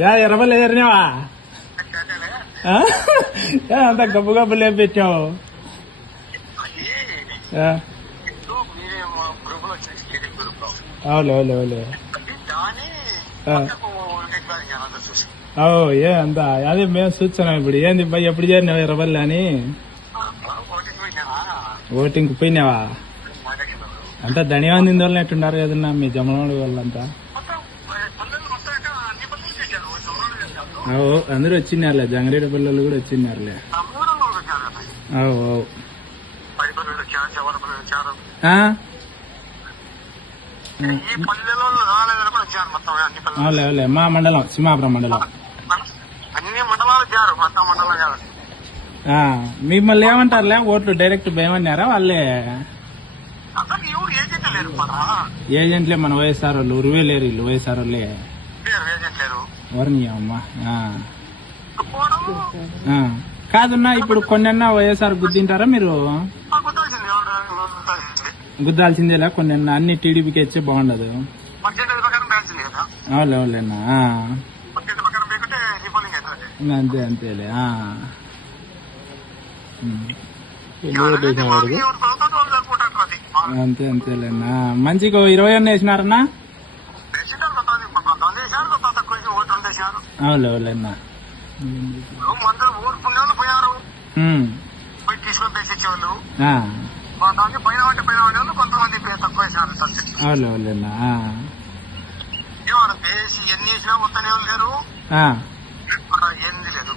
Yeah Errabelli ఎర్రినావా? అంత గబ్బు గబ్బు ఏం పెట్టావు. అవులే అవులే అవులే ఓ ఏ అంత. అదే మేము చూస్తున్నాం ఇప్పుడు. ఏంది ఎప్పుడు చేరినావు ఎర్రబల్లి అని? ఓటింగ్ పోయినావా? అంతా ధనియాన్ని ఎట్టున్నారు కదన్నా మీ జమనోడు వాళ్ళంతా అవు అందరూ వచ్చినారులే జంగరేడు పిల్లలు కూడా వచ్చినారులే అవు అవు ఆ? ఈ పల్లెలో రాలేదని కూడా వచ్చారు మొత్తం అన్ని పల్లెలు. అవులే అవులే మా మండలం సింహాపురం మండలం. అన్ని మండలాలు మొత్తం మండలం మిమ్మల్ని ఏమంటారులే? ఓట్లు డైరెక్ట్ భయమన్నారా వాళ్ళే. ఏజెంట్లే మన వైఎస్ఆర్ వాళ్ళు ఉరువే లేరు వీళ్ళు వైఎస్ఆర్ వాళ్ళే ఎవరిని అమ్మా. కాదన్నా ఇప్పుడు కొన్నన్నా వైఎస్ఆర్ గుద్దింటారా మీరు? గుద్దాల్సిందేలా కొన్నన్నా? అన్ని టీడీపీకి ఇచ్చే బాగుండదు. అవులే అవులేనా అంతే అంతేలే అంతే అంతేలేనా మంచిగా ఇరవై అన్న వేసినారన్నా ప్రెసిడెంట్ కొంతమంది కొంతమంది వేసారు కొంత తక్కువ వేసి ఓటు మందులు ఊరు పుణ్యాలు పోయారు. పోయి తీసుకొని పేసి ఇచ్చేవాళ్ళు. కొంతమంది పైన పైన వాళ్ళు కొంతమంది తక్కువ వేసారు పేసి ఎన్ని వేసినా మొత్తం లేరు. ఏంది లేదు.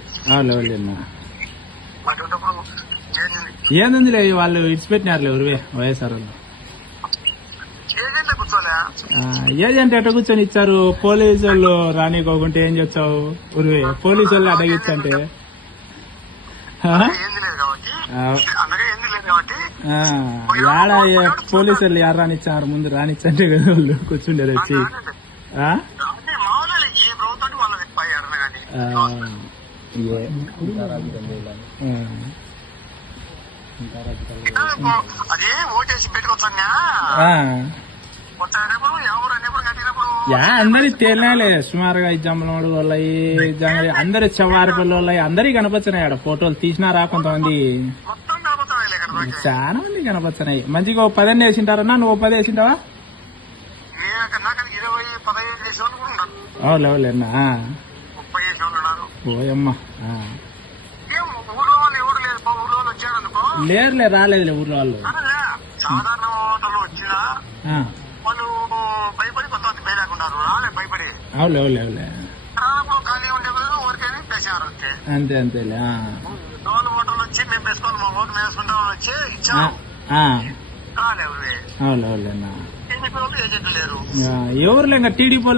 అటువంటిప్పుడు ఏంది ఏందిలే వాళ్ళు వైఎస్ఆర్ వాళ్ళు. ఏజెంట్ ఎట్ట కూర్చొని ఇచ్చారు? పోలీసు వాళ్ళు రానికోకుంటే ఏం చేస్తావు? ఉరివే. పోలీసు వాళ్ళు అడగిచ్చంటే ఆ? ఏంది లేదు కాబట్టి? ఆ, అందుకే ఏంది లేదు కాబట్టి? ఆ, యాడ పోలీసు వాళ్ళు యాడ రానిచ్చారు? ముందు రానిచ్చంటే కదా వాళ్ళు కూర్చుండేది వచ్చి. అదే ఓటేసి పెట్టుకొచ్చా యా అందరి తేలినాలే సుమారుగా ఇజ్జమ్మలోడు వాళ్ళయి జంగలి అందరి చవారి పిల్లలు అందరి కనపచ్చినాయి ఆడ ఫోటోలు. తీసినారా కొంతమంది? చాలా మంది కనపచ్చినాయి మంచిగా ఓ పదని వేసింటారన్నా నువ్వు పది వేసింటావా? వాళ్ళు అవులే అవులేనా వాళ్ళు ఓయమ్మ వాళ్ళు వాళ్ళు లేరులే రాలేదులే ఊర్లో వాళ్ళు. సాధారణ వచ్చినా అవులే అవులే అవులే అంతే అంతే అంతేలే ఓటర్లు వచ్చి మేము వేసుకోవాలి మా ఓటు వేసుకుంటాం వచ్చి. ఇచ్చాము అవులే అవులేనా ఎవరులే ఇంకా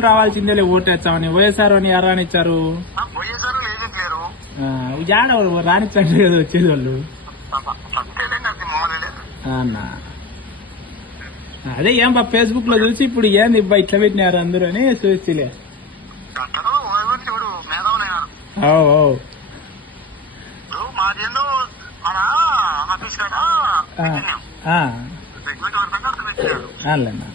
రావాల్సిందేలే ఓటేస్తామని. వైఎస్ఆర్ అని ఎవరు రానిచ్చారు? వాళ్ళు రానిచ్చంటే కదా వచ్చేది వాళ్ళు అన్న. అదే ఏం బా ఫేస్బుక్లో చూసి ఇప్పుడు ఏంది ఇబ్బా ఇట్లా పెట్టినారు అందరూ అని చూసిలే. అక్కడ ఎవరు చూడు మేధావులైనారు ఇప్పుడు మాదేందో మన ఆఫీస్ కాడ సెగ్మెంట్ వరకు పెట్టినాడు అలానా